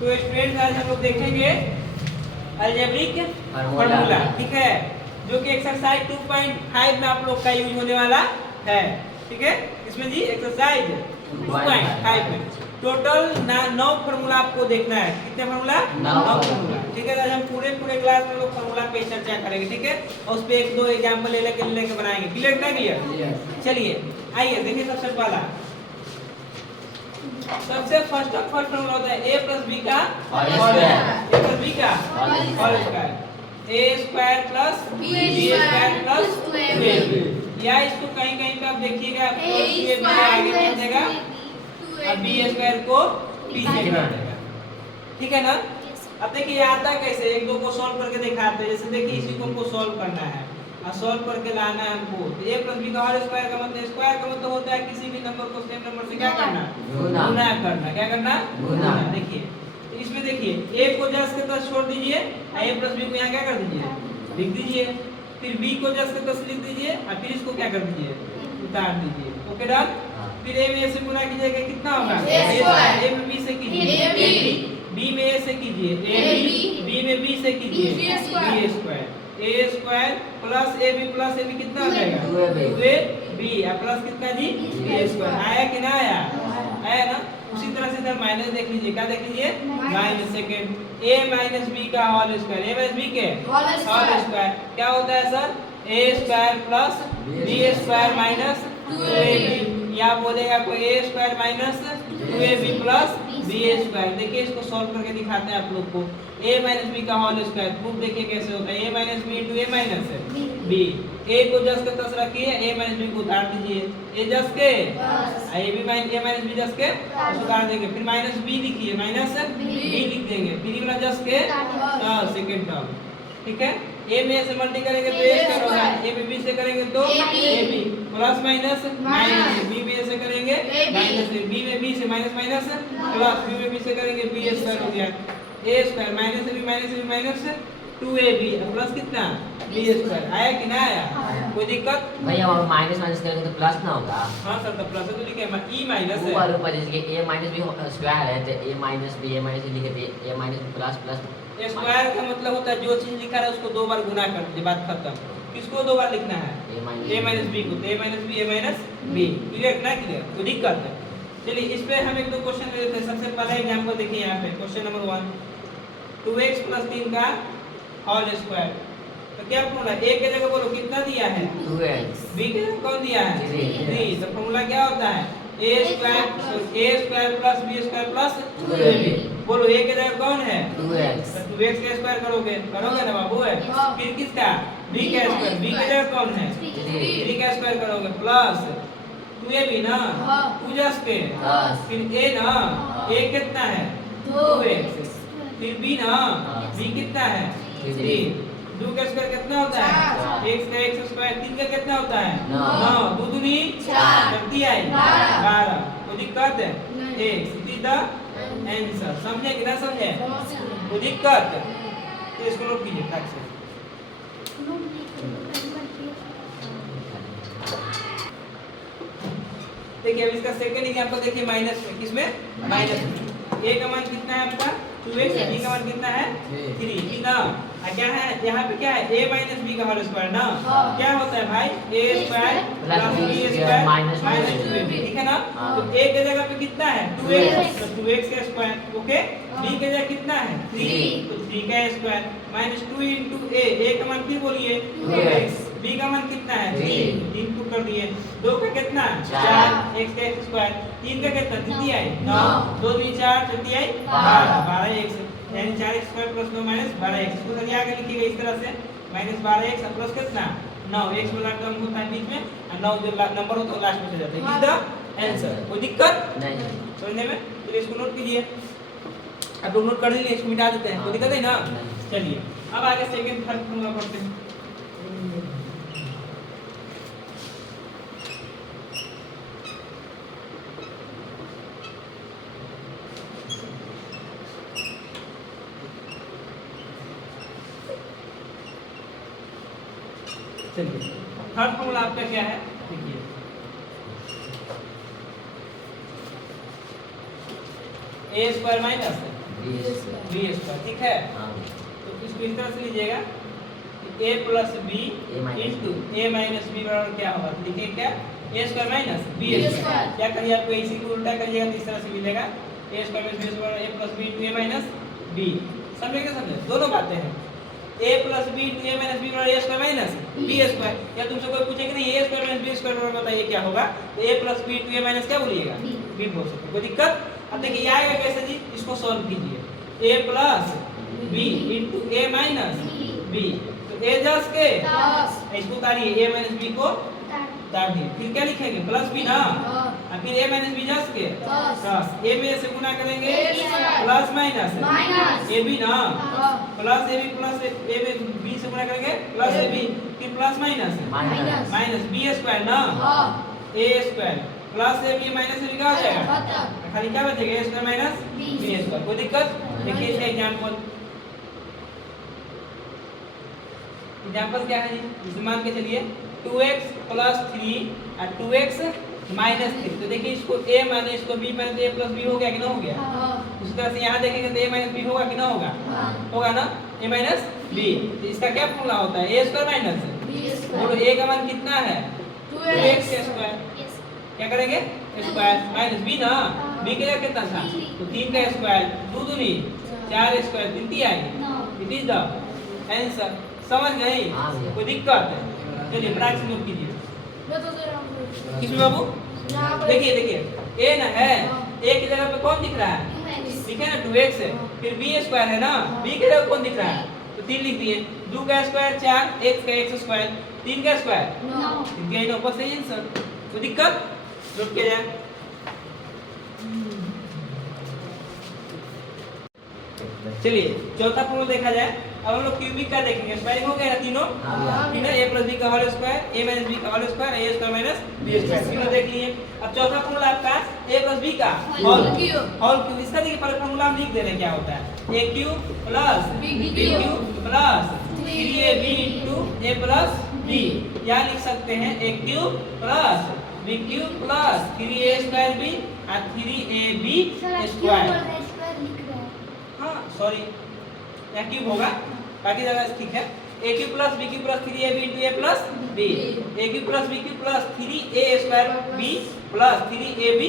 तो स्टूडेंट्स आज हम लोग देखेंगे अलजेब्रिक फार्मूला, ठीक है, जो कि एक्सरसाइज 2.5 में आप लोग का यूज होने वाला है, ठीक है। इसमें जी एक्सरसाइज 2.5 में टोटल 9 फार्मूला आपको देखना है। कितने फार्मूला? 9 फार्मूला, ठीक है। आज हम पूरे क्लास में लोग फार्मूला पे चर्चा करेंगे, ठीक है, और उस पे 1-2 एग्जांपल लेके बनाएंगे। क्लियर ना? क्लियर। चलिए आइए देखिए, सबसे पहला सबसे फर्स्ट फार्मूला होता है a प्लस b का whole square, a plus b का whole square, a square plus b square plus 2ab, या इसको कहीं पे आप देखिएगा a आगे चल जाएगा और b स्क्वायर को पीछे कर देगा, ठीक है ना। अब देखिए आता कैसे, 1-2 को सॉल्व करके दिखाते हैं। जैसे देखिए इसी को हमको सॉल्व करना है और सॉल्व करके लाना है हमको। तो a प्लस b का होल स्क्वायर का मतलब होता है किसी भी नंबर को सेम नंबर से क्या करना? गुना करना। क्या करना? गुना। देखिए तो इसमें देखिए a को जस्ट के तस छोड़ दीजिए और a प्लस b को यहाँ क्या कर दीजिए? लिख दीजिए। फिर b को जस्ट के तस लिख दीजिए और फिर इसको क्या कर दीजिए? उतार दीजिए। Okay done. फिर a में a से गुना कीजिएगा, कितना होगा? a में b से कीजिए, b में a से कीजिए, b में b से कीजिए, b square, a square plus ab कितना हो जाएगा? 2ab प्लस कितना जी? a square. आया कि ना आया? आया ना। उसी तरह से इधर माइनस देख लीजिए, क्या देख लीजिए? Minus second a minus b का whole square, a minus b के होल स्क्वायर क्या होता है sir? a square plus b square minus 2ab, या बोलेगा कोई a square minus 2ab plus b square. देखिए इसको सॉल्व करके दिखाते हैं आप लोग को। a माइनस b का होल स्क्वायर प्रूफ देखिए कैसे होता है। a minus b into a minus b, a को जस के तस रखिए, a माइनस b को उतार दीजिए, a जस के a माइनस b जस के उतार देंगे। फिर माइनस b लिखिए, माइनस b लिख देंगे, फिर वाला जस के सेकंड टर्म, ठीक है। a में से मल्टी करेंगे तो a स्क्वायर होगा, a में b से करेंगे तो ab plus minus minus, b में से करेंगे माइनस, b में b से माइनस माइनस प्लस, b में b से करेंगे b स्क्वायर हो गया, a square minus 2ab plus कितना? b square. आया कि ना आया? कोई दिक्कत? भैया वहाँ माइनस माइनस करेंगे तो प्लस ना होगा? हाँ सर, तो प्लस तो लिखे e माइनस है ऊपर ऊपर जैसे कि a माइनस b स्क्वायर है तो a माइनस b लिखे थे, a minus plus plus. Square का मतलब होता है जो चीज लिखा है उसको 2 बार गुना कर दीजिए, बात खत्म। किसको 2 बार लिखना है? a माइनस b को, तो a माइनस b। क्लियर ना? क्लियर। कोई दिक्कत है? चलिए इस पे हम 1-2 क्वेश्चन ले लेते हैं। सबसे पहला एग्जांपल देखिए यहाँ पे, क्वेश्चन नंबर 1, 2x प्लस 3 का होल स्क्वायर। तो क्या फॉर्मूला? a के जगह बोलो कितना दिया है? 2x। b के जगह कौन दिया है? 3। तो फॉर्मूला क्या होता है? a square plus b square plus 2ab। बोलो a के जगह कौन है? 2x। तो 2x का स्क्वायर करोगे ना बाबू है। फिर किसका? b का स्क्वायर, b की जगह कौन है? 3 का स्क्वायर करोगे प्लस 2ab ना, 2 के फिर a ना, a कितना है? 2x, फिर b ना, b कितना है? 3। 2 का स्क्वायर कितना होता है? x का x स्क्वायर, 3 का कितना होता है? 9, 2 दूनी 4, कितनी आई? 12। कोई दिक्कत है? x is the answer. समझे कि ना समझे? कोई दिक्कत? तो इसको नोट कीजिए ठाक से। देखिए अब इसका सेकंड एग्जांपल देखिए, माइनस में, किसमें? माइनस में। a का मान कितना है आपका? 2x, b का मान कितना है? 3, ठीक ना। क्या है यहाँ पे? क्या है? a माइनस b का होल स्क्वायर ना। क्या होता है भाई? a square plus b square minus 2ab, ठीक है ना। तो a के जगह पे कितना है? 2x, तो 2x का स्क्वायर। ओके। b के जगह कितना है? 3, तो 3 का स्क्वायर माइनस 2 इंटू a का मान फिर बोलिए 2x, b का मान कितना है? 3 पुट कर दिए। 2 का कितना? 4, x का x स्क्वायर, 3 का कितना? कितनी आई? 9, 2 दूनी 4, कितनी आई? 12x, यानी 4x square plus 9 minus 12x। इसको सर आगे लिखिएगा इस तरह से, माइनस 12x प्लस कितना? 9, x वाला टर्म होता है बीच में और 9 जो नंबर होता है लास्ट में चला जाता है। Is the answer. कोई दिक्कत नहीं समझने में? तो इसको नोट कीजिए। अब लोग नोट कर लीजिए, इसको मिटा देते हैं। कोई दिक्कत है ना? चलिए अब आगे सेकंड थर्ड फॉर्मूला पढ़ते हैं। चलिए थर्ड फॉर्मूला आपका क्या है? देखिए a square minus B square, ठीक है। हाँ तो इसको इस तरह से लीजिएगा a plus B into A minus B बराबर क्या होगा, तो लिखिए क्या, A square minus B square. क्या करिए आपको इसी को उल्टा करिएगा तो इस तरह से मिलेगा ए स्क्वायर माइनस बी बराबर A plus B into A minus B. समझे क्या, समझे, दोनों बातें हैं। a plus B into A minus B बराबर A square minus B square. क्या तुमसे कोई पूछे कि नहीं A square minus B square बराबर बताइए क्या होगा, तो a plus B into A minus क्या बोलिएगा, बी बोल सकते हैं, कोई दिक्कत। अब देखिए ये आएगा कैसे जी, इसको सॉल्व कीजिए a plus B into A minus B, तो a जस के इसको उतारिए, a माइनस बी को उतार दिए, फिर क्या लिखेंगे प्लस बी ना, और फिर a माइनस बी जस के प्लस a में से गुना करेंगे प्लस माइनस ए बी ना, plus A B plus A में बी से गुना करेंगे प्लस ए बी, फिर plus minus minus B square ना, A square plus A B minus A B क्या हो जाएगा, खाली क्या बचेगा A square minus B square. कोई दिक्कत। देखिए इसका एग्जांपल क्या है जी, इसे मान के चलिए 2x प्लस 3 और 2x माइनस 3। तो देखिए इसको a माने इसको b माने तो a प्लस b हो गया कि ना हो गया। उसी तरह से यहाँ देखेंगे तो a माइनस b होगा कि ना होगा, होगा ना, a माइनस b। तो इसका क्या फॉर्मूला होता है, a स्क्वायर माइनस b। और a का मान कितना है 2x स्क्वायर, क्या करेंगे स्क्वायर माइनस b ना, b का कितना था, तो 3 का स्क्वायर 2 दूनी 4 स्क्वायर 3 3 आएगी, इट इज द आंसर। समझ गए, कोई दिक्कत है। चलिए प्रैक्टिस नोट कीजिए किसमें बाबू, देखिए देखिए a ना है, a की जगह पे कौन दिख रहा है, ठीक है ना 2x है, फिर b स्क्वायर है ना, b की जगह कौन दिख रहा है, तो 3 लिख दिए, 2 का स्क्वायर 4, x का x स्क्वायर, 3 का स्क्वायर 9, इनके इन ऊपर सही आंसर। कोई दिक्कत, नोट किया जाए। चलिए चौथा फॉर्मूला देखा जाए। अब हम लोग क्यूबिक का देखेंगे, स्क्वायरिंग हो गया ना तीनों, ठीक है, a प्लस b का whole square, a minus b का whole square, a square minus b square, तीनों देख लिए। अब चौथा फॉर्मूला आपका a प्लस b का होल क्यूब। इसका देखिए पहले फॉर्मूला हम लिख दे रहे हैं क्या होता है, a cube plus b cube plus 3ab into a plus b, या लिख सकते हैं a cube plus b cube plus 3a square b और 3ab स्क्वायर। हाँ सॉरी, यहाँ क्यूब होगा, बाकी जगह ठीक है। a cube plus b cube plus 3ab into a plus b, a cube plus b cube plus 3a square b plus 3ab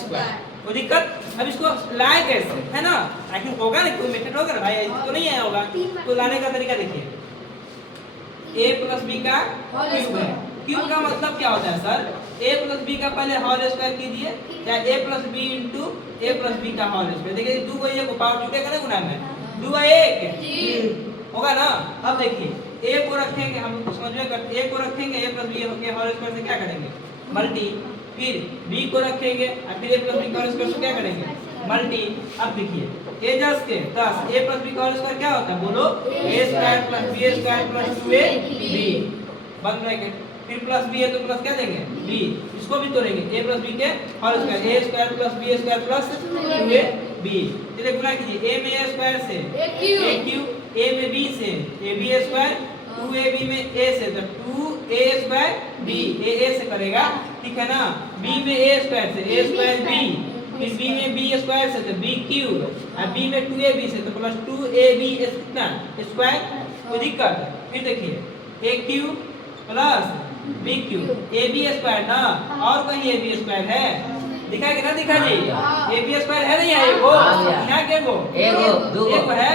square. कोई दिक्कत। अब इसको लाए कैसे, है ना, आखिर होगा ना, कोई मेथड होगा ना भाई, ऐसे तो नहीं आया होगा। तो लाने का तरीका देखिए, a प्लस b का क्यूब है, क्यूब का मतलब क्या होता है सर, a प्लस b का पहले होल स्क्वायर कीजिए, या a plus b into a plus b का होल स्क्वायर। देखिए 2 को ये को पावर जुटेगा ना गुना में, 2 का 1 होगा ना। अब देखिए a को रखेंगे, हम समझ में करते, a को रखेंगे a प्लस b के होल स्क्वायर से क्या करेंगे मल्टी, फिर b को रखेंगे और फिर a प्लस b का होल स्क्वायर से क्या करेंगे मल्टी। अब देखिए a जस के 10 a प्लस b का होल स्क्वायर क्या होता है बोलो, a square plus b square plus 2ab बंद ब्रैकेट, फिर प्लस b है तो प्लस क्या देंगे b, इसको भी तोड़ेंगे a प्लस b के whole square, a square plus b square plus 2ab। चलिए गुणा कीजिए, a में a स्क्वायर से a क्यूब, a में b से ab स्क्वायर, 2ab में a से तो 2a स्क्वायर b, a से करेगा, ठीक है ना, b में a स्क्वायर से a स्क्वायर b, फिर b में b स्क्वायर से तो b क्यूब, और b में 2ab से तो प्लस 2ab कितना स्क्वायर। कोई दिक्कत। फिर देखिए a cube plus b cube, ab square ना, और कहीं ab स्क्वायर है, दिखा कि ना दिखा जी, ab स्क्वायर है नहीं है, वो यहाँ के वो एगो दूगो है,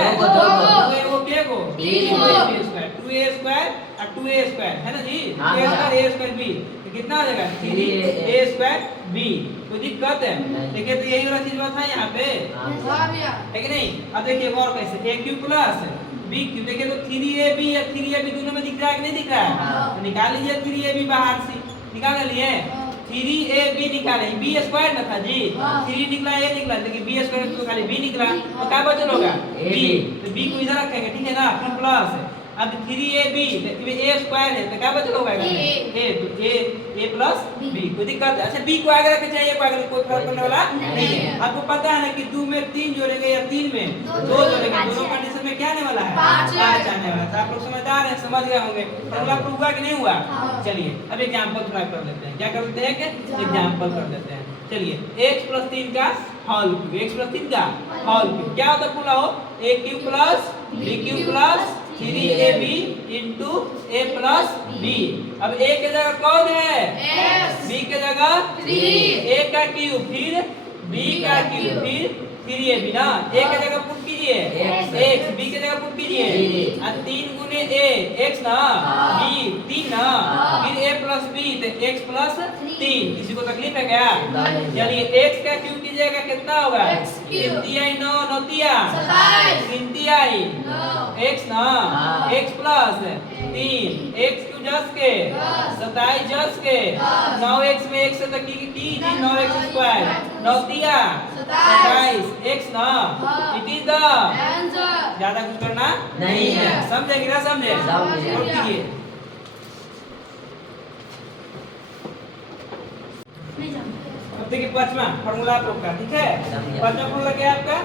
वो के वो 3 ab स्क्वायर 2a स्क्वायर और 2a स्क्वायर है ना जी, a स्क्वायर b, तो कितना आ जाएगा 3a स्क्वायर b। कोई दिक्कत है। देखिए तो यही वाला चीज बात है यहाँ पे, है कि नहीं। अब देखिए और कैसे, a cube plus b cube, देखिए तो 3ab या 3ab दोनों में दिख रहा है कि नहीं दिख रहा है, तो निकाल लीजिए 3ab बाहर से, निकाल लिए 3ab निकाले, b स्क्वायर ना था जी, 3 निकला a निकला, देखिए b स्क्वायर तो खाली b निकला, तो क्या बचल होगा b, तो b को इधर रखेंगे, ठीक है ना, फिर प्लस अब 3ab इसमें a स्क्वायर है तो क्या बचल होगा a, तो a प्लस b। कोई दिक्कत है। अच्छा b को आगे रखना चाहिए, कोई फर्क पड़ने वाला नहीं है। आपको पता है ना कि 2 में 3 जोड़ेंगे या 3 में 2 जोड़ेंगे, दोनों कंडीशन में क्या आने वाला है 5 आने वाला है। आप लोग समझदार हैं, समझ गए होंगे। फॉर्मूला प्रूव हुआ कि नहीं हुआ। चलिए अब एग्जांपल थोड़ा कर लेते हैं, क्या कर लेते हैं कि एग्जांपल कर लेते हैं। चलिए x प्लस 3 का होल क्यूब, x प्लस 3 का होल क्यूब। क्या होता है पूरा हो, a cube plus b cube plus 3ab into a plus b। अब a के जगह कौन है, b के जगह 3, a का क्यूब फिर b का क्यूब फिर 3ab ना। a के जगह पुट कीजिए x, b के जगह पुट कीजिए 3 गुने a x ना, b 3 ना, फिर a प्लस b तो x प्लस 3। किसी को तकलीफ है क्या? चलिए x का क्यूब कीजिएगा कितना होगा, 3 9 9 3 x ना, x प्लस 3 x क्यूब जस के 27 जस के 9x में 1 से तक की 9x स्क्वायर 9 27 x ना। It is the answer. ज्यादा कुछ करना नहीं है, समझे कि ना समझे? और कीजिए अब देखिए पांचवा फार्मूला आप लोग का, ठीक है। पांचवा फार्मूला क्या है आपका,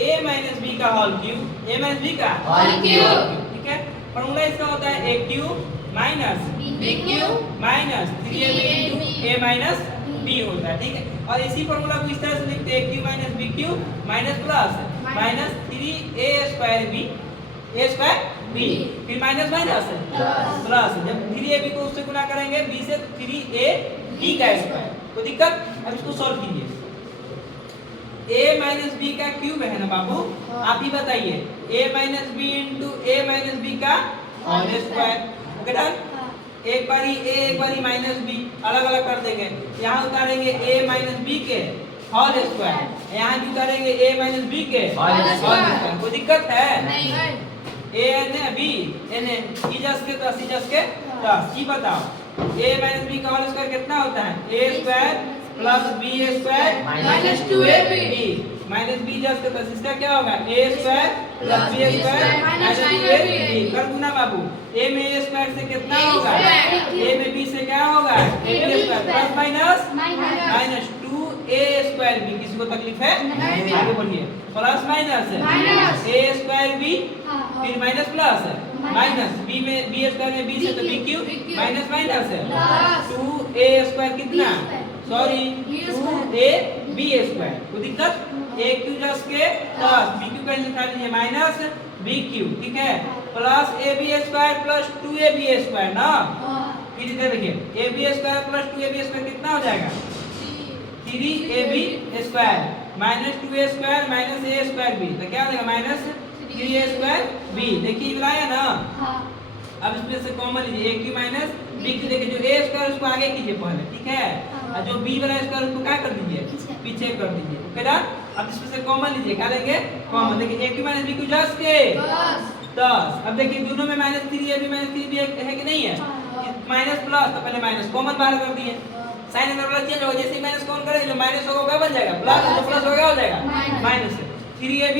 a माइनस b का whole cube, a minus b का होल क्यूब, ठीक है। फार्मूला इसका होता है a cube minus b cube minus 3ab into a minus b होता है, ठीक है। और इसी फार्मूला को इस तरह से लिखते हैं a cube minus b cube minus plus minus 3a square b a square b फिर माइनस माइनस प्लस, जब 3ab को उससे गुना करेंगे b से 3ab का स्क्वायर। कोई दिक्कत? अब इसको सॉल्व कीजिए। a माइनस b का क्यूब है ना बाबू, आप ही बताइए a minus b into a minus b का होल स्क्वायर। Okay done. एक बारी a एक बारी माइनस b अलग अलग कर देंगे, यहाँ उतारेंगे a माइनस b के होल स्क्वायर, यहाँ भी उतारेंगे a माइनस b के होल स्क्वायर। कोई दिक्कत है? नहीं। a n b n e जस के 10 e जस के 10। ये बताओ a माइनस b का होल स्क्वायर कितना होता है, a square plus b square minus 2ab minus b जस के 10। इसका क्या होगा, a square plus b square minus 2ab कर गुना बाबू। a में a स्क्वायर से कितना होगा, a में b से क्या होगा, a square plus minus minus 2a square b। किसी को तकलीफ है? आगे बढ़िए। Plus minus a square b फिर माइनस प्लस माइनस b में b स्क्वायर में b से तो b cube minus minus 2a square कितना, सॉरी 2ab स्क्वायर। कोई दिक्कत? a क्यूब जस के 10 b क्यूब का लिखा लीजिए माइनस b क्यूब, ठीक है, plus ab square plus 2ab square ना। फिर इधर देखिए ab square plus 2ab square कितना हो जाएगा, 3ab square minus 2a square minus a square b तो क्या हो जाएगा माइनस 3a स्क्वायर b। देखिए बनाया ना। अब इसमें से कॉमन लीजिए a cube minus b cube. देखिए जो a स्क्वायर उसको आगे कीजिए पहले, ठीक है, और जो b वाला स्क्वायर उसको क्या कर दीजिए, पीछे कर दीजिए। Okay done. अब इसमें से कॉमन लीजिए, क्या लेंगे कॉमन। देखिए a cube minus b cube जस के 10। अब देखिए दोनों में माइनस 3ab माइनस 3b है कि नहीं है, माइनस प्लस तो पहले माइनस कॉमन बाहर कर दिए, साइन अदरवाइज चेंज होगा। जैसे ही माइनस कॉमन करेंगे जो माइनस होगा क्या बन जाएगा, प्लस, जो प्लस होगा हो जाएगा माइनस। 3ab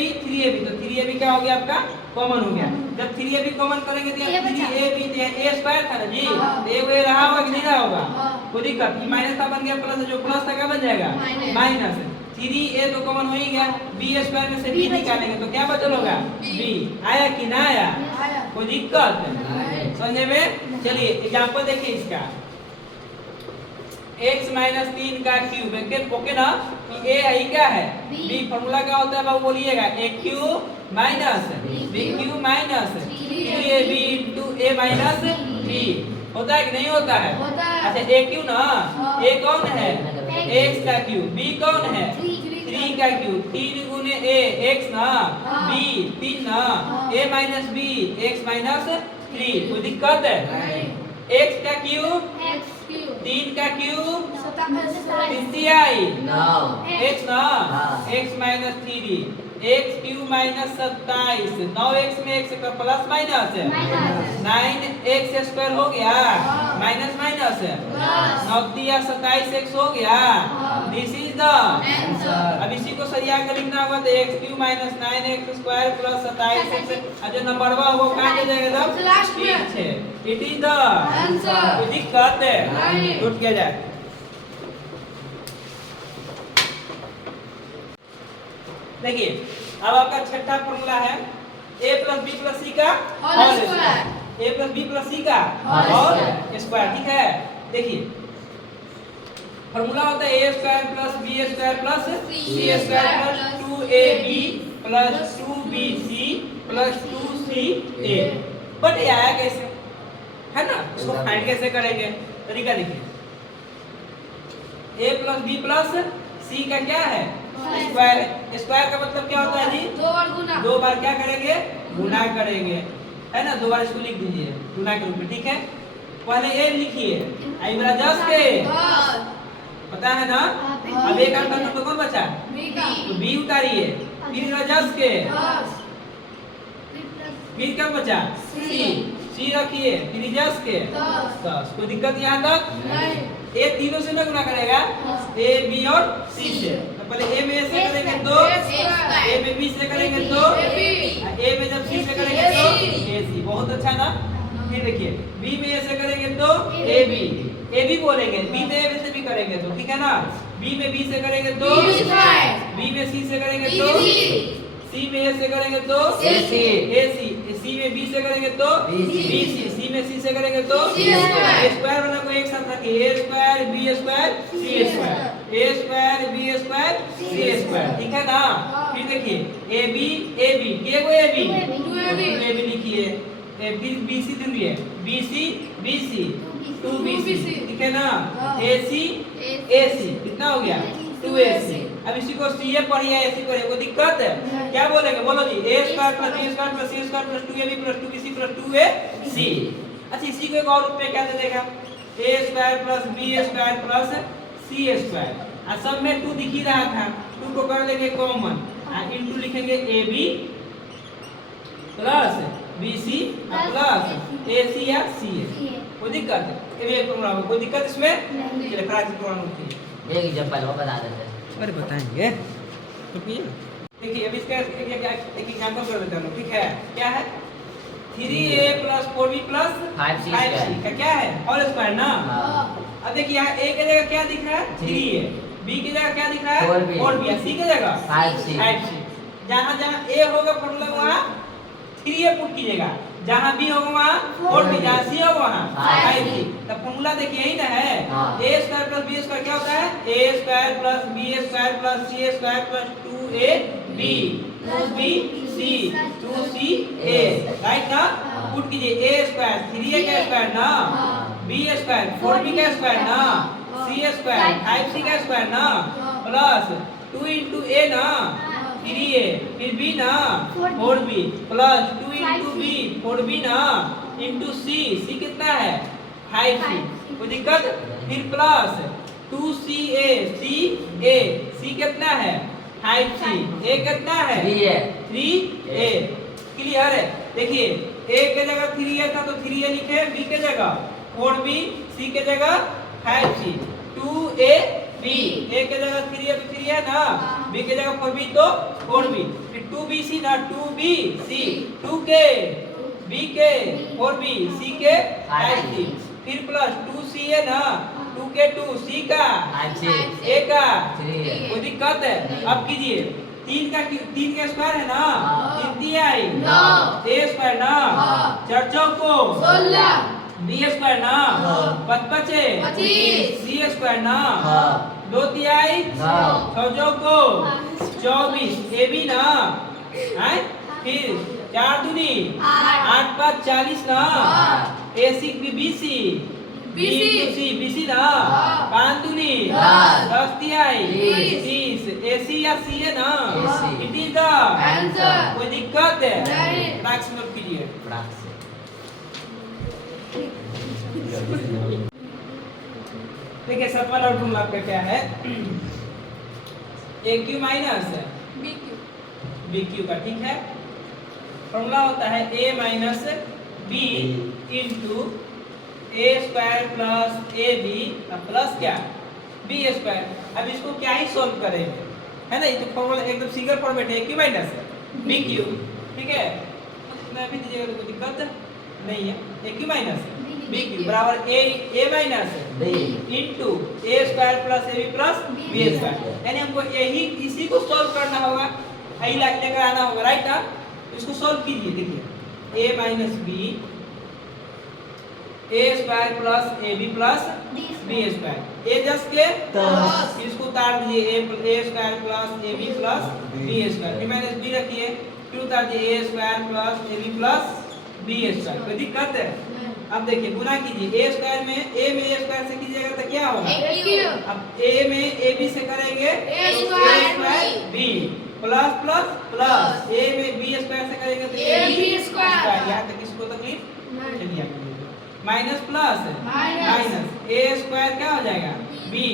तो 3ab क्या हो गया आपका, कॉमन हो गया। जब 3ab कॉमन करेंगे तो 3ab a स्क्वायर था ना जी, तो ये वे रहा होगा कि नहीं रहा होगा, कोई दिक्कत? माइनस का बन गया प्लस, जो प्लस था क्या बन जाएगा माइनस। 3a तो कॉमन हो ही गया, b स्क्वायर में से b निकालेंगे तो क्या बचल होगा b। आया कि ना आया? कोई दिक्कत समझे में? चलिए एग्जांपल देखिए इसका, x माइनस 3 का क्यूब है, ओके ना, कि a आई क्या है b। फार्मूला क्या होता है बाबू बोलिएगा, a cube minus b cube minus 3ab into a minus 3 होता है कि नहीं होता है? अच्छा a क्यूब ना, a कौन है, x का क्यूब, b कौन है 3 का क्यूब, 3 गुने a x ना, b 3 ना, a minus b x minus 3। कोई दिक्कत है? x का क्यूब 3 का क्यूब 3 x ना, x minus 3 x cube minus 27 9x में x का प्लस माइनस 9x स्क्वायर हो गया माइनस माइनस 9 दिया 27x हो गया। This is the answer. अब इसी को सरिया कर लिखना होगा तो x cube minus 9x square plus 27x जो नंबर हुआ वो कहाँ पे जाएगा तब ठीक है। It is the answer. कोई दिक्कत है? नोट किया जाए। देखिए अब आपका छठा फॉर्मूला है a plus B plus C का whole square, a plus B plus C का होल स्क्वायर, ठीक है। देखिए फॉर्मूला होता है a square plus b square plus c square plus 2ab plus 2bc plus 2ca। But ये आया कैसे, है ना? इसको फाइंड कैसे करेंगे? तरीका देखिए, a plus b plus c का क्या है? स्क्वायर। स्क्वायर का मतलब क्या होता है जी? दो बार क्या करेंगे? गुना करेंगे, है ना? दो बार इसको लिख दीजिए गुना के रूप में, ठीक है? पहले a लिखिए, आई मेरा 10 के पता है ना? अब एक अंक तो कौन बचा? तो b उतारिए, फिर मेरा 10 के, फिर क्या बचा? c रखिए, फिर 10 के 10। कोई दिक्कत यहाँ तक? ए तीनों से ना गुना करेगा, a b और c से। तो पहले a में a से करेंगे तो a में b से करेंगे तो a में जब c से करेंगे तो ac। बहुत अच्छा ना? फिर देखिए b में a से करेंगे तो a b बोलेंगे, b में a से भी करेंगे तो, ठीक है ना? b में b से करेंगे तो b में c से करेंगे तो c में a से करेंगे तो ac, c में b से करेंगे तो bc, c में c से करेंगे तो स्क्वायर वाला को एक साथ रखिए, a square b square c square, a square b square c square, ठीक है ना? फिर देखिए ab के को ab लिखिए, फिर bc दूरिए bc bc 2bc, ठीक है ना? ac कितना हो गया? 2ac। अब इसी को ca पढ़िए ac पढ़िए, कोई दिक्कत है? क्या बोलेंगे बोलो जी? a square plus b square plus c square plus 2ab plus 2bc plus 2ac। अच्छा इसी को एक और रूप में क्या दे देगा? a square plus b square plus c square, और सब में 2 दिख ही रहा था, 2 को कर लेंगे कॉमन, इनटू लिखेंगे ab plus bc plus ac या ca। कोई दिक्कत है? ये फॉर्मूला कोई दिक्कत इसमें? चलिए प्राचीन प्रमाण होती है, एक एग्जांपल वो बता देते हैं। अरे बताएंगे तो देखिए अब इसका एक एग्जांपल कर देता हूं, ठीक है? क्या है? 3a plus 4b plus 5c का क्या है? होल स्क्वायर ना? अब देखिए यहाँ a की जगह क्या दिख रहा है? 3a, b की जगह क्या दिख रहा है? 4b, c की जगह 5c। जहाँ जहाँ a होगा फॉर्मूला वहाँ 3a पुट कीजिएगा, जहाँ b होगा वहाँ 4b, जहाँ c होगा वहाँ 5c। तब फॉर्मूला देखिए यही ना है, a square plus b square क्या होता है? a square plus b square plus c square plus 2ab 2bc 2ca, right ना? पुट कीजिए a स्क्वायर 3a का स्क्वायर ना, b स्क्वायर 4b का स्क्वायर ना, c स्क्वायर 5c का स्क्वायर ना, प्लस 2 into a ना 3a, फिर b ना 4b plus 2 into b 4b ना into c कितना है? 5c। कोई दिक्कत? फिर प्लस 2ca c कितना है? 5c, a कितना है? 3a। क्लियर है? देखिए a के जगह 3a था तो 3a लिखे, b के जगह 4b, c के जगह 5c, 2ab, a के जगह 3a तो 3 है ना, b के जगह 4b तो 4b, फिर 2bc ना 2bc, 2k b के 4b c के 5c, फिर प्लस 2ca ना 2k 2c का 5a का 3। कोई दिक्कत है? अब कीजिए 3 का स्क्वायर है ना, 3 आई a स्क्वायर ना, 4 चौको 16, b स्क्वायर ना 25, c स्क्वायर ना 2 तिहाई 6 चौको 24, ab ना है, फिर 4 दूनी 8 5 40 ना, ac bc bc ना 5 दूनी 10 तिहाई 30, ac या ca ना, इट इज द आंसर। कोई दिक्कत है? प्रैक्टिस मत कीजिए। देखिए सब वाला फॉर्मूला आपका क्या है? aq माइनस bq का, ठीक है? फॉर्मूला होता है a minus b into a square plus ab plus क्या? b square. अब इसको क्या ही सॉल्व करेंगे, है ना? ये तो फॉर्मूला एकदम सिंगल फॉर्मेट है, aq माइनस bq, ठीक है? मैं भी दीजिएगा तो कोई दिक्कत नहीं है। aq माइनस bq बराबर a minus b into a square plus ab plus b square, यानी हमको यही इसी को सॉल्व करना होगा, यही लेकर आना होगा, राइट ना? इसको सॉल्व कीजिए, देखिए a minus b A square plus A B plus B square. A just के इसको उतार दीजिए, A square plus A B plus B square, B minus B रखिए, फिर उतार दीजिए A square plus A B plus B square. कोई दिक्कत है? अब देखिए गुना कीजिए, ए स्क्वायर में ए स्क्वायर से कीजिएगा तो क्या होगा? अब ए में ए बी से करेंगे A square B plus plus plus, A में बी स्क्वायर से करेंगे तो ए बी स्क्वायर। यहाँ तक किसको तकलीफ? चलिए minus plus minus A square क्या हो जाएगा? B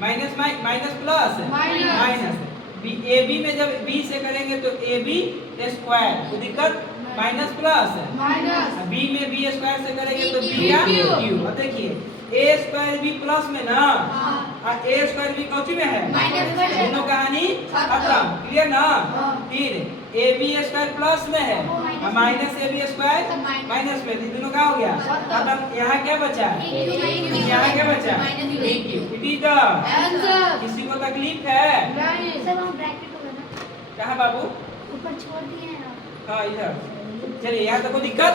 minus minus plus minus B, A B में जब बी से करेंगे तो ए बी स्क्वायर, कोई दिक्कत? माइनस प्लस बी में बी स्क्वायर से करेंगे तो बी का क्यू। अब देखिए ए स्क्वायर बी प्लस में ना, और ए स्क्वायर बी कौची में है? दोनों कहानी खत्म, क्लियर ना? फिर ए बी स्क्वायर प्लस में है और minus A B square minus में, दोनों का हो गया खत्म। यहाँ क्या बचा? यहाँ क्या बचा? It is the answer. किसी को तकलीफ है? सब हम ब्रैकेट होगा ना, कहाँ बाबू? ऊपर छोड़ दिए हैं ना। हाँ इधर। चलिए यहाँ तक कोई दिक्कत?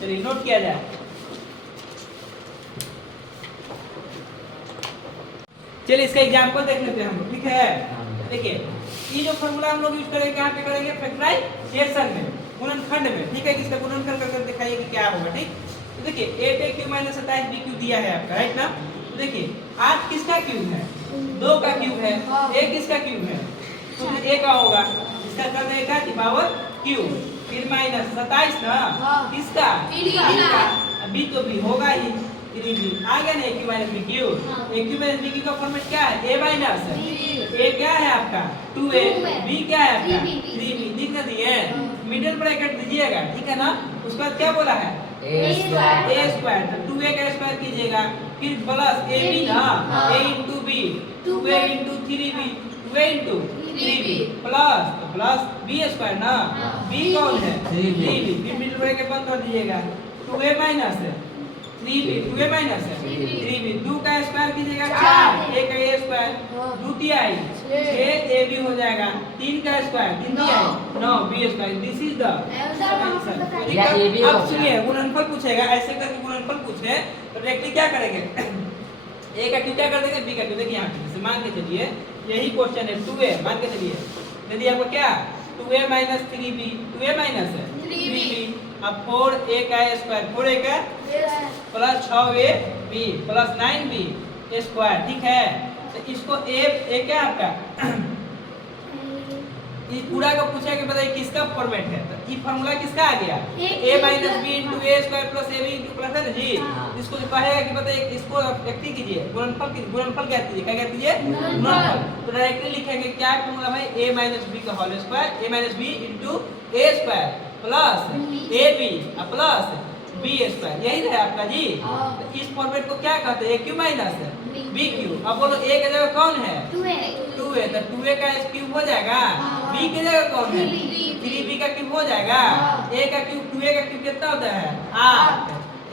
चलिए नोट किया जाए। चलिए इसका एग्जांपल देख लेते हैं हम, ठीक है? देखिए ये जो फार्मूला हम लोग यूज करेंगे कहाँ पे करेंगे? फैक्टराइजेशन में, गुणनखंड में, ठीक है? इसका गुणनखंड करके दिखाइए कि क्या होगा, ठीक? तो देखिए ए पे क्यू माइनस 27 बी क्यू दिया है आपका, राइट ना? तो देखिए 8 किसका क्यूब है? 2 का क्यूब है। ए किसका क्यूब है? तो ए का होगा, इसका कर देगा कि पावर क्यूब, फिर माइनस 27 ना किसका? बी तो बी होगा ही, 3b आ गया ना, a cube minus B cube. a cube minus B cube का फॉर्मेट क्या है? a माइनस a क्या है आपका? 2a, b क्या है आपका? 3b। दिख ना दिए? मिडिल ब्रैकेट दीजिएगा, ठीक है ना? उसके बाद क्या बोला है? ए स्क्वायर, तो 2a का स्क्वायर कीजिएगा, फिर प्लस ab ना, a into b, 2a into 3b, 2a into 3b plus b square ना, b कौन है? 3b, फिर मिडिल ब्रैकेट बंद कर दीजिएगा, 2a minus 3b, 2a minus 3b, 2 का स्क्वायर कीजिएगा 4, a का a स्क्वायर, 2 तिहाई 6ab हो जाएगा, 3 का स्क्वायर 3 तिहाई 9 b square. This is the answer. अब सुनिए गुणनफल पूछेगा, ऐसे करके गुणनफल पूछे तो डायरेक्टली क्या करेंगे? a का क्यू क्या कर देंगे? b का क्यू। देखिए यहाँ पे मान के चलिए यही क्वेश्चन है, 2a मान के चलिए, यदि आपको क्या 2a minus 3b, 2a minus 3b, अब 4a का स्क्वायर, 4a का plus 6ab plus 9b square, ठीक है? तो इसको a क्या आपका ये पूरा का पूछा कि बताइए किसका फॉर्मेट है? तो ये फार्मूला किसका आ गया? a minus b into A square plus ab into plus है ना जी। इसको जो कहेगा कि बताइए इसको व्यक्ति कीजिए, गुणनफल क्या कीजिए? क्या कीजिए? गुणनफल। तो डायरेक्टली लिखेंगे क्या फार्मूला भाई? a माइनस b का whole square, a minus b into A square plus ab plus b square, यही है आपका जी। तो इस फॉर्मेट को क्या कहते हैं? a cube minus b Q. अब बोलो a की जगह कौन है? 2a, तो 2a का क्यूब हो जाएगा, b की जगह कौन है? 3b का क्यूब हो जाएगा। a का क्यूब 2a का क्यूब कितना होता है? 8,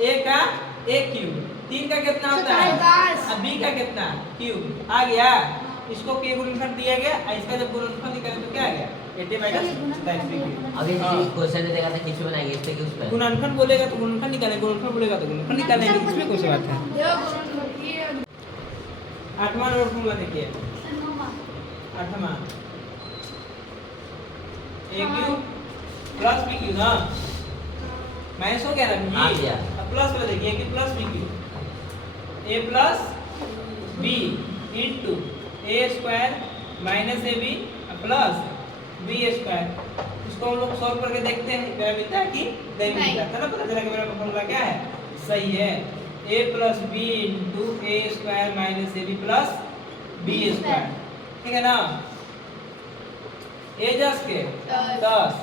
a का a क्यूब, 3 का कितना होता है? अब b का कितना क्यूब आ गया। इसको के गुणनफल दिया गया, इसका जब गुणनफल निकालें तो क्या आ गया? 80 माइनस 27 b क्यूब। अभी किसी क्वेश्चन देगा तो किस पे बनाएंगे? इस पे कि उस पे? गुणनफल बोलेगा तो गुणनफल निकालेंगे, गुणनफल बोलेगा तो गुणनफल निकालेंगे, इसमें कोई सी बात है? 8वां नंबर फॉर्मूला देखिए, 8वां a cube plus b cube ना, माइनस हो गया ना हाँ जी। भैया। अब प्लस वाला देखिए, a cube plus b cube, a plus b into A square minus ab plus b square. इसको हम लोग सॉल्व करके देखते हैं क्या मिलता है कि नहीं मिलता है ना? पता चला कि मेरा फॉर्मूला क्या है? सही है, a plus b into A square minus ab plus b square, ठीक है ना? a जस के 10,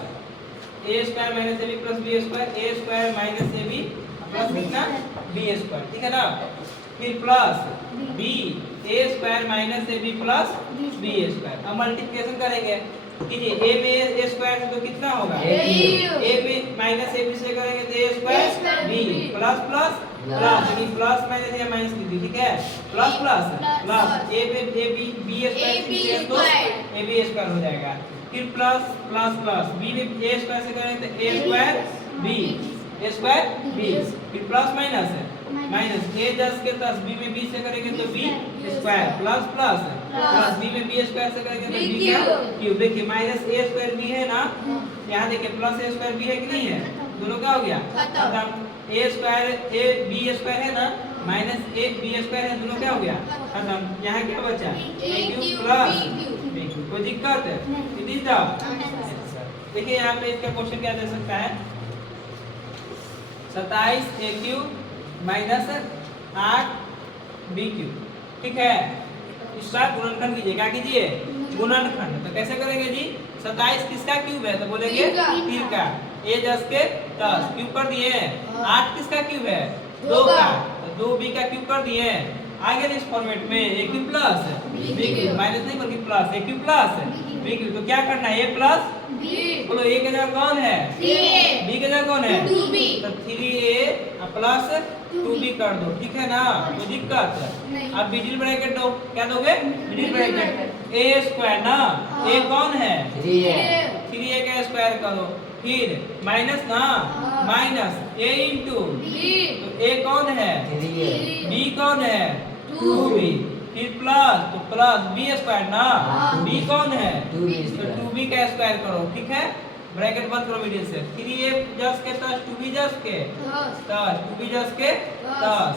a square minus ab plus b square, a square minus ab plus कितना? b स्क्वायर, ठीक है ना? फिर plus b a square minus ab plus b square. अब मल्टीप्लिकेशन करेंगे कीजिए, a में a स्क्वायर से तो कितना होगा? a में माइनस ab से करेंगे तो a square b plus plus plus, यानी प्लस माइनस या माइनस कीजिए, ठीक है? प्लस प्लस प्लस a पे ab b स्क्वायर तो ab स्क्वायर हो जाएगा, फिर प्लस प्लस प्लस b में a स्क्वायर से करेंगे तो a स्क्वायर b, फिर प्लस माइनस माइनस a 10 के 10 b में b से करेंगे तो b square plus plus plus b में b स्क्वायर से करेंगे तो b का क्यूब। देखिए माइनस a स्क्वायर b है ना, यहाँ देखिए प्लस a स्क्वायर b है कि नहीं है, दोनों क्या हो गया खत्म। a square a b square है ना, माइनस a b स्क्वायर है, दोनों क्या हो गया खत्म। यहाँ क्या बचा a cube plus b cube. कोई दिक्कत है? It is the. देखिए यहाँ पे इसका क्वेश्चन क्या दे सकता है, 27 a cube minus 8 b cube. ठीक है, इसका गुणनखंड कीजिए। क्या कीजिए? गुणनखंड। तो कैसे करेंगे जी? 27 किसका क्यूब है तो बोलेंगे 3 का, a 10 के 10 क्यूब कर दिए। 8 किसका क्यूब है? 2 का, तो 2b का क्यूब कर दिए। आगे इस फॉर्मेट में a cube plus b cube, minus नहीं बल्कि plus, a cube plus b cube. तो क्या करना है? a प्लस बोलो, a के जगह कौन है? 3a। b के जगह कौन है? 2b। तो 3a प्लस 2b कर दो। ठीक है ना, कोई दिक्कत है? अब मिडिल ब्रैकेट दो। क्या दोगे? मिडिल ब्रैकेट a स्क्वायर ना, a कौन है? 3a का स्क्वायर करो, फिर माइनस ना, माइनस a इंटू तो a कौन है? 3a। b कौन है? 2b। फिर प्लस तो प्लस b स्क्वायर ना, b कौन है? 2b। तो 2b का स्क्वायर करो। ठीक है, ब्रैकेट बंद करो मिडिल से। 3a जस के 10 2b जस के 10 2b जस के 10।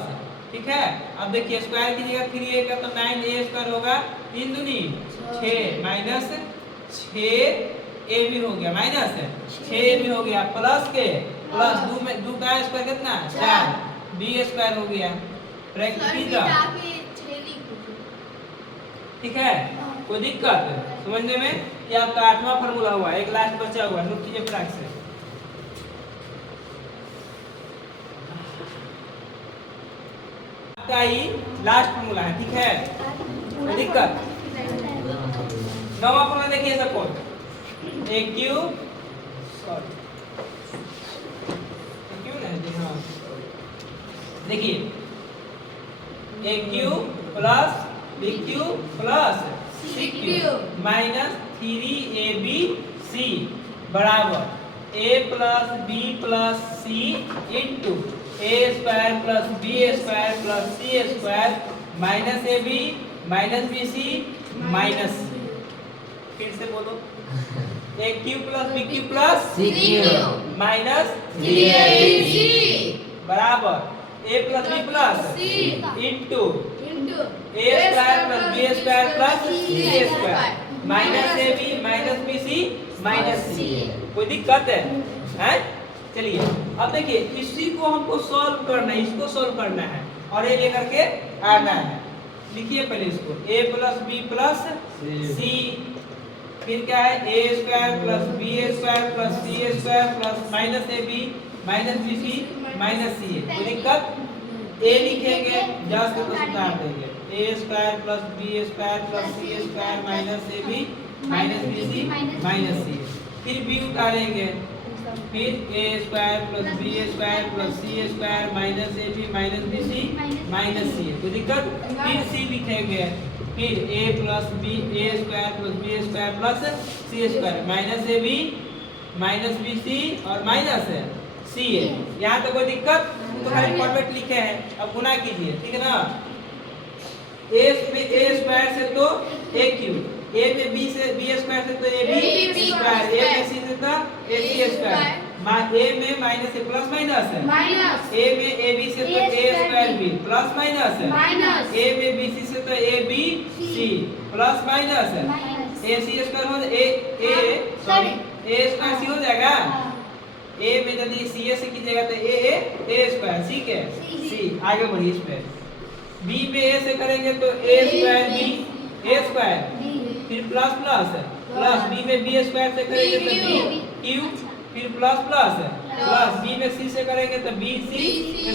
ठीक है, अब देखिए स्क्वायर कीजिएगा 3a का तो 9a स्क्वायर होगा, 3 दूनी 6 माइनस 6a भी हो गया, माइनस 6 भी हो गया, प्लस के प्लस 2 में 2 का स्क्वायर कितना? 4 b स्क्वायर हो गया। ब्रैकेट कीजिए। ठीक है, कोई दिक्कत समझने में? ये आपका 8वां फार्मूला हुआ, एक लास्ट बचा हुआ, नोट कीजिए फटाक से। आपका ही लास्ट फार्मूला है। ठीक है, कोई दिक्कत? 9वां फार्मूला देखिए, सपोज a क्यूब देखिए a cube plus b cube plus c cube minus 3abc बराबर a plus b plus c into a square plus b square plus c square minus ab minus bc minus, फिर से बोलो, a cube plus b cube plus c cube minus 3abc बराबर a plus b plus c into a square plus b square plus c square minus ab minus bc minus c। कोई दिक्कत है? हैं? चलिए अब देखिए, इसी को हमको सॉल्व करना है, इसको सॉल्व करना है और ये लेकर के आना है। लिखिए पहले इसको, a plus b plus c, फिर क्या है a square plus b square plus c square plus minus ab minus bc minus c। कोई दिक्कत? a लिखेंगे, जस्ट को सुधार देंगे, a square plus b square plus c square minus ab minus bc minus c। फिर b उतारेंगे, फिर a square plus b square plus c square minus ab minus bc minus c। कोई दिक्कत? फिर c लिखेंगे, फिर a plus b a square plus b square plus c square minus ab minus bc और minus c है। यहाँ तो कोई दिक्कत? तो खाली फॉर्मेट लिखे हैं। अब गुना कीजिए, ठीक है ना, a स्क्वायर से तो a क्यूब, a में b से b स्क्वायर से तो ab स्क्वायर, a में c से तो ac स्क्वायर, a में माइनस से प्लस माइनस है, a में ab से तो a square b plus minus है, a में bc से तो ab c प्लस माइनस है, ac स्क्वायर हो a स्क्वायर c हो जाएगा। a में यदि ca से कीजिएगा तो a स्क्वायर, ठीक है c। आगे बढ़िए इस पे, b में a से करेंगे तो a square b a square, फिर प्लस प्लस प्लस b में b स्क्वायर से करेंगे तो b क्यूब, फिर प्लस प्लस प्लस b में c से करेंगे तो b c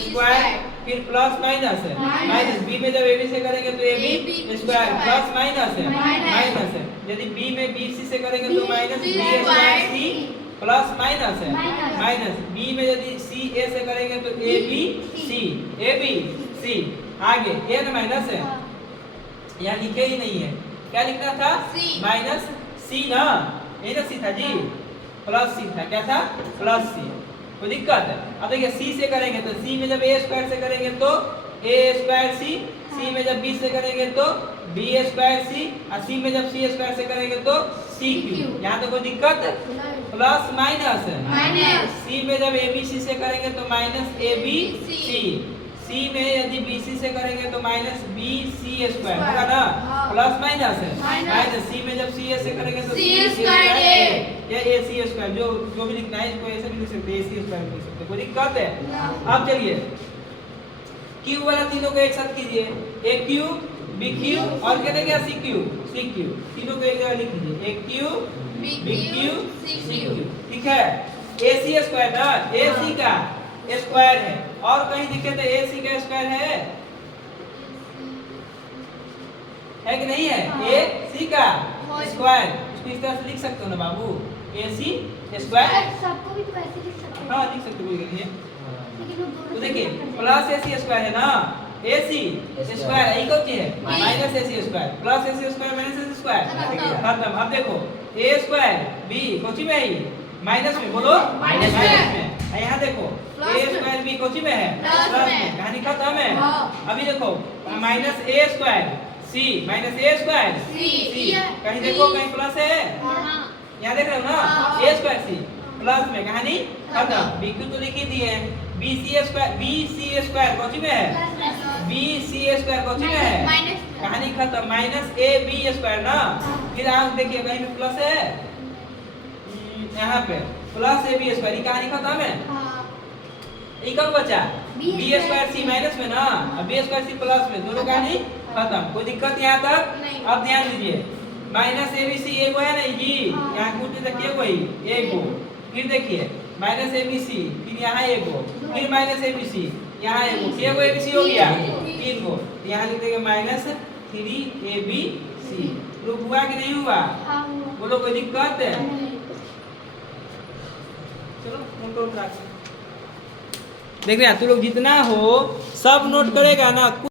स्क्वायर, फिर प्लस माइनस माइनस b में जब ab से करेंगे तो ab square plus minus minus, यदि b में bc से करेंगे तो minus b square c plus minus है माइनस, b में यदि c a से करेंगे तो a b c आगे a ना माइनस है, यहाँ लिखे ही नहीं है, क्या लिखना था? माइनस c ना, ये ना c था जी, प्लस c था, क्या था? Plus c। कोई दिक्कत है? अब देखिए सी से करेंगे तो सी में जब ए स्क्वायर से करेंगे तो ए स्क्वायर सी, सी में जब बी से करेंगे तो बी स्क्वायर सी, और सी में जब सी स्क्वायर से करेंगे तो सी क्यू। यहाँ तो कोई दिक्कत? प्लस माइनस सी में जब ए बी सी से करेंगे तो माइनस ए बी सी, सी में यदि बी सी से करेंगे तो माइनस बी सी स्क्वायर होगा ना, प्लस माइनस सी में जब सी ए से करेंगे तो सी स्क्वायर ए, या ए सी स्क्वायर, जो भी लिखना है इसको ऐसे भी लिख सकते हैं, ए सी स्क्वायर लिख सकते हैं, कोई दिक्कत है? अब चलिए क्यू वाला तीनों को एक साथ कीजिए, ए क्यू बी क्यू और कहते क्या सी क्यू, तीनों को एक जगह लिख लीजिए, A Q B Q C Q, ठीक है? ए सी स्क्वायर ना, ए सी का स्क्वायर है, और कहीं दिखे तो ए सी का स्क्वायर है कि नहीं है? ए सी का स्क्वायर, इसको इस तरह से लिख सकते हो ना बाबू, ए सी स्क्वायर। सबको भी तो ऐसे लिख सकते हैं। हाँ लिख सकते हो, कोई नहीं है। लेकिन वो दोनों तो देखिए प्लस ए सी स्क्वायर है ना, ए सी स्क्वायर है, कौन सी है? माइनस ए सी स्क्वायर, प्लस ए सी स्क्वायर माइनस ए सी स्क्वायर खत्म। अब देखो ए स्क्वायर बी कौन सी में है? माइनस में, बोलो माइनस में। यहाँ देखो ए स्क्वायर बी कौन सी में है? प्लस में, कहानी खत्म है। अभी देखो minus A square C minus A square सी, कहीं देखो कहीं प्लस है, यहाँ देख रहे हो ना, ए स्क्वायर सी प्लस में, कहानी खत्म। बी क्यू तो लिख ही दिए, बी सी स्क्वायर कौन सी में है? बी सी स्क्वायर कौन सी में है? कहानी खत्म, माइनस ए बी स्क्वायर ना। फिर आप देखिए कहीं पे प्लस है, यहाँ पे प्लस ए बी स्क्वायर, कहानी खत्म है। ये कब बचा? बी स्क्वायर सी माइनस में ना, अब बी स्क्वायर सी प्लस में, दोनों कहानी खत्म। कोई दिक्कत यहाँ तक? अब ध्यान दीजिए, माइनस ए बी सी एक है ना, ये यहाँ कूट देखिए कोई एक को, फिर देखिए माइनस ए बी सी, फिर यहाँ एक को, फिर माइनस ए बी सी, यहाँ एक को, ए बी सी हो गया, तीन को, यहाँ लिख देंगे minus 3 A B C. Proof हुआ कि नहीं हुआ? बोलो कोई दिक्कत है? चलो नोट रख, देख रहे हैं तू लोग जितना हो सब नोट करेगा ना।